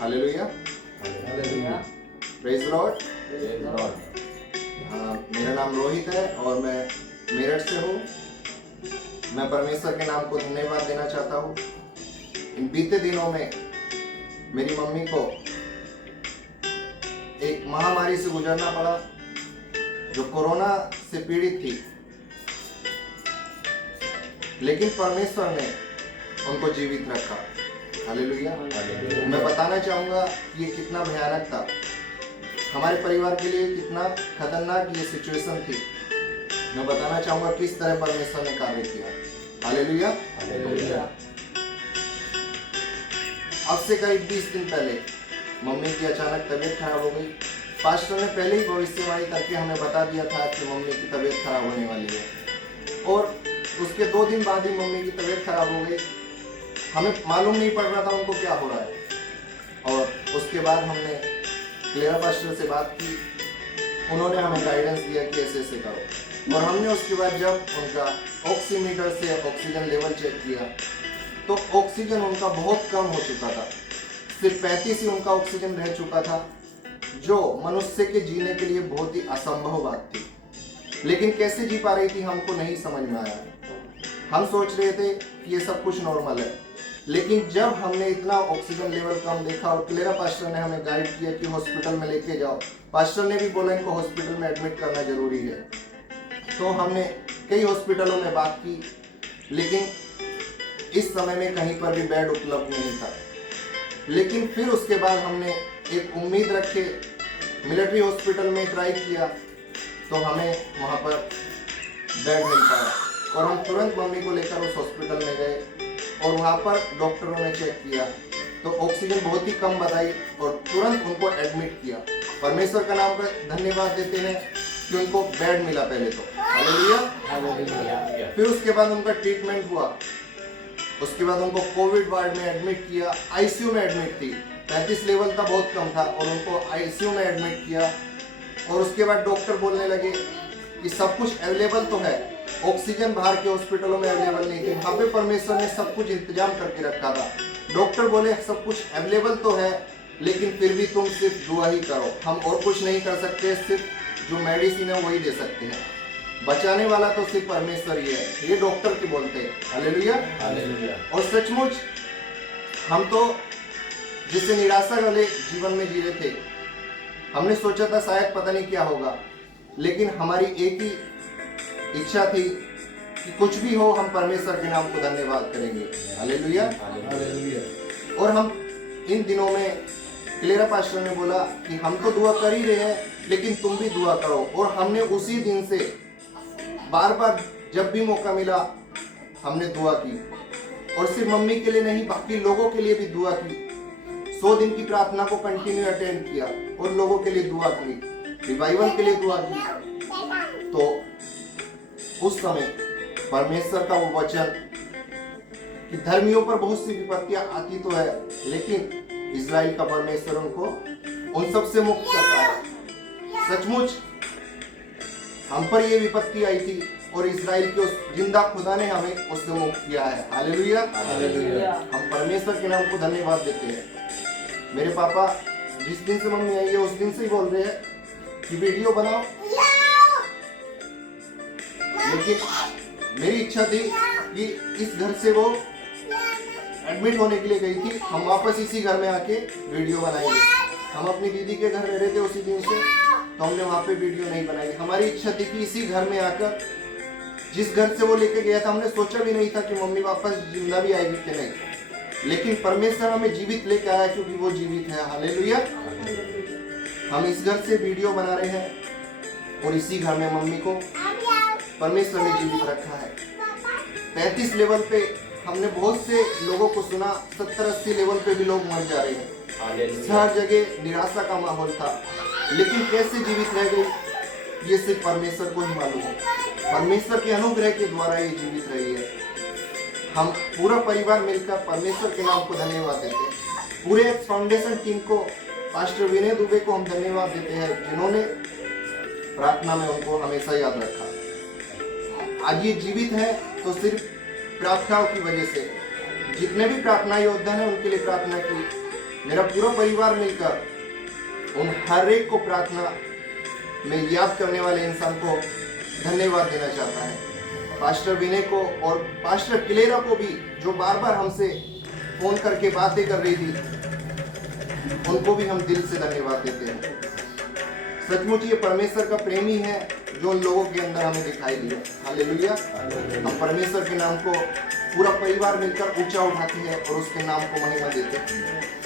Hallelujah, hallelujah. Praise Lord. Praise Lord. मेरा नाम रोहित है और मैं मेरठ से हूँ। मैं परमेश्वर के नाम को धन्यवाद देना चाहता हूँ। इन बीते दिनों में मेरी मम्मी को एक महामारी से गुजरना पड़ा जो कोरोना से पीड़ित थी, लेकिन परमेश्वर ने उनको जीवित रखा। हालेलुया। मैं बताना चाहूँगा कि ये कितना भयानक था, हमारे परिवार के लिए कितना खतरनाक ये सिचुएशन थी। मैं बताना चाहूँगा किस तरह परमेश्वर ने कार्य किया। हालेलुया। हालेलुया। अब से करीब 20 दिन पहले मम्मी की अचानक तबीयत खराब हो गई। पास्टर ने पहले ही भविष्यवाणी करके हमें बता दिया था कि मम्मी की तबीयत खराब होने वाली है, और उसके 2 दिन बाद ही मम्मी की तबीयत खराब हो गई। हमें मालूम नहीं पड़ रहा था उनको क्या हो रहा है। और उसके बाद हमने क्लेरा पास्टर से बात की, उन्होंने हमें गाइडेंस दिया कि ऐसे ऐसे करो। और हमने उसके बाद जब उनका ऑक्सीमीटर से ऑक्सीजन लेवल चेक किया तो ऑक्सीजन उनका बहुत कम हो चुका था। सिर्फ 35 ही उनका ऑक्सीजन रह चुका था, जो मनुष्य के जीने के लिए बहुत ही असंभव बात थी। लेकिन कैसे जी पा रही थी हमको नहीं समझ में आया। हम सोच रहे थे कि ये सब कुछ नॉर्मल है, लेकिन जब हमने इतना ऑक्सीजन लेवल कम देखा और क्लेरा पास्टर ने हमें गाइड किया कि हॉस्पिटल में लेके जाओ, पास्टर ने भी बोला इनको हॉस्पिटल में एडमिट करना जरूरी है। तो हमने कई हॉस्पिटलों में बात की, लेकिन इस समय में कहीं पर भी बेड उपलब्ध नहीं था। लेकिन फिर उसके बाद हमने एक उम्मीद रखे, मिलिट्री हॉस्पिटल में ट्राई किया तो हमें वहाँ पर बेड मिल पाया, और हम तुरंत मम्मी को लेकर उस हॉस्पिटल में गए और वहाँ पर डॉक्टरों ने चेक किया तो ऑक्सीजन बहुत ही कम बताई और तुरंत उनको एडमिट किया। परमेश्वर का नाम पर धन्यवाद देते हैं कि उनको बेड मिला पहले तो। हालेलुया। हालेलुया। फिर उसके बाद उनका ट्रीटमेंट हुआ। उसके बाद उनको कोविड वार्ड में एडमिट किया, आईसीयू में एडमिट थी। 35 लेवल था, बहुत कम था, और उनको आईसीयू में एडमिट किया। और उसके बाद डॉक्टर बोलने लगे कि सब कुछ अवेलेबल तो है, ऑक्सीजन बाहर के हॉस्पिटलों में अवेलेबल नहीं थी, यहाँ पे परमेश्वर ने सब कुछ इंतजाम करके रखा था। डॉक्टर बोले सब कुछ अवेलेबल तो है, लेकिन फिर भी तुम सिर्फ दुआ ही करो, हम और कुछ नहीं कर सकते, सिर्फ जो मेडिसिन है वही दे सकते हैं, बचाने वाला तो सिर्फ परमेश्वर ही है। ये डॉक्टर के बोलते हैं। हालेलुया। हालेलुया। और सचमुच हम तो जिससे निराशा वाले जीवन में जी रहे थे, हमने सोचा था शायद पता नहीं क्या होगा, लेकिन हमारी एक ही इच्छा थी कि कुछ भी हो हम परमेश्वर के नाम को धन्यवाद करेंगे। हालेलुया। हालेलुया। और हम इन दिनों में क्लेरा पास्टर ने बोला कि हम तो दुआ कर ही रहे हैं, लेकिन तुम भी दुआ करो। और हमने उसी दिन से बार बार जब भी मौका मिला हमने दुआ की, और सिर्फ मम्मी के लिए नहीं बाकी लोगों के लिए भी दुआ की। 100 दिन की प्रार्थना को कंटिन्यू अटेंड किया और लोगों के लिए दुआ की, रिवाइवल के लिए दुआ की। तो उस समय परमेश्वर का वो वचन कि धर्मियों पर बहुत सी विपत्तियां आती तो है, लेकिन इजराइल का परमेश्वर उनको उन सब से मुक्त करता है। सचमुच हम पर ये विपत्ति आई थी और इजराइल के उस जिंदा खुदा ने हमें उससे मुक्त किया है। हालेलुया। हालेलुया। हम परमेश्वर के नाम को धन्यवाद देते हैं। मेरे पापा जिस दिन से मम्मी आई है उस दिन से ही बोल रहे हैं कि वीडियो बनाओ, लेकिन मेरी इच्छा थी कि इस घर से वो एडमिट होने के लिए गई थी, हम वापस इसी घर में आके वीडियो बनाएंगे। हम अपनी दीदी के घर रह रहे थे उसी दिन से, तो हमने वहाँ पे वीडियो नहीं बनाई। हमारी इच्छा थी कि इसी घर में आकर, जिस घर से वो लेके गया था, हमने सोचा भी नहीं था कि मम्मी वापस जिंदा भी आएगी कि नहीं, लेकिन परमेश्वर हमें जीवित लेके आया क्योंकि वो जीवित है। हालेलुया। हम इस घर से वीडियो बना रहे हैं और इसी घर में मम्मी को परमेश्वर ने जीवित रखा है। 35 लेवल पे हमने बहुत से लोगों को सुना, 70-80 लेवल पे भी लोग मर जा रहे हैं। हर जगह निराशा का माहौल था, लेकिन कैसे जीवित रह गई ये सिर्फ परमेश्वर को ही मालूम है। परमेश्वर के अनुग्रह के द्वारा ये जीवित रही है। हम पूरा परिवार मिलकर परमेश्वर के नाम को धन्यवाद देते हैं। पूरे फाउंडेशन टीम को, पास्टर विनय दुबे को हम धन्यवाद देते हैं, जिन्होंने प्रार्थना में उनको हमेशा याद रखा। आज ये जीवित है तो सिर्फ प्रार्थनाओं की वजह से। जितने भी प्रार्थना योद्धा हैं उनके लिए प्रार्थना की, मेरा पूरा परिवार मिलकर उन हर एक को प्रार्थना में याद करने वाले इंसान को धन्यवाद देना चाहता है। पास्टर विनय को और पास्टर किलेरा को भी, जो बार बार हमसे फोन करके बातें कर रही थी, उनको भी हम दिल से धन्यवाद देते हैं। सचमुच ये परमेश्वर का प्रेमी है जो उन लोगों के अंदर हमें दिखाई दिया। हालेलुया। हम परमेश्वर के नाम को पूरा परिवार मिलकर ऊंचा उठाते हैं और उसके नाम को महिमा देते हैं।